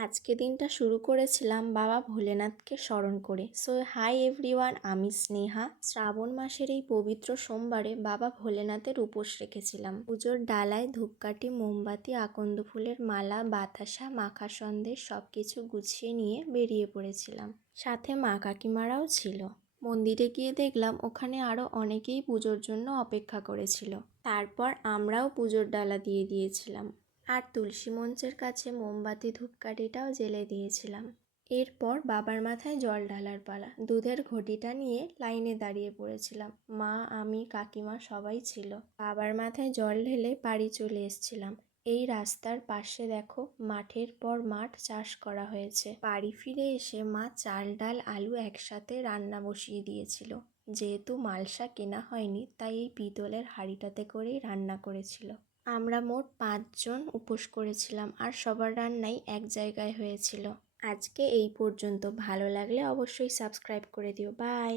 আজকে দিনটা শুরু করেছিলাম বাবা ভোলেনাথকে স্মরণ করে। সো হাই এভরিওয়ান, আমি স্নেহা। শ্রাবণ মাসের এই পবিত্র সোমবারে বাবা ভোলেনাথের উপোস রেখেছিলাম। পুজোর ডালায় ধূপকাঠি, মোমবাতি, আকন্দ ফুলের মালা, বাতাসা, মাখা সন্দেশ সব কিছু গুছিয়ে নিয়ে বেরিয়ে পড়েছিলাম। সাথে মা কাকিমারাও ছিল। মন্দিরে গিয়ে দেখলাম ওখানে আরও অনেকেই পুজোর জন্য অপেক্ষা করেছিল। তারপর আমরাও পুজোর ডালা দিয়ে দিয়েছিলাম আর তুলসী মঞ্চের কাছে মোমবাতি ধূপকাঠিটাও জ্বেলে দিয়েছিলাম। এরপর বাবার মাথায় জল ঢালার পালা। দুধের ঘটিটা নিয়ে লাইনে দাঁড়িয়ে পড়েছিলাম। মা, আমি, কাকিমা সবাই ছিল। বাবার মাথায় জল ঢেলে বাড়ি চলে এসেছিলাম। এই রাস্তার পাশে দেখো, মাঠের পর মাঠ চাষ করা হয়েছে। বাড়ি ফিরে এসে মা চাল, ডাল, আলু একসাথে রান্না বসিয়ে দিয়েছিল। যেহেতু মালসা কেনা হয়নি, তাই এই পিতলের হাঁড়িটাতে করেই রান্না করেছিল। আমরা মোট 5 জন উপোস করেছিলাম আর সবার রান্নাই এক জায়গায় হয়েছিল। আজকে এই পর্যন্ত। ভালো লাগলে অবশ্যই সাবস্ক্রাইব করে দিও। বাই।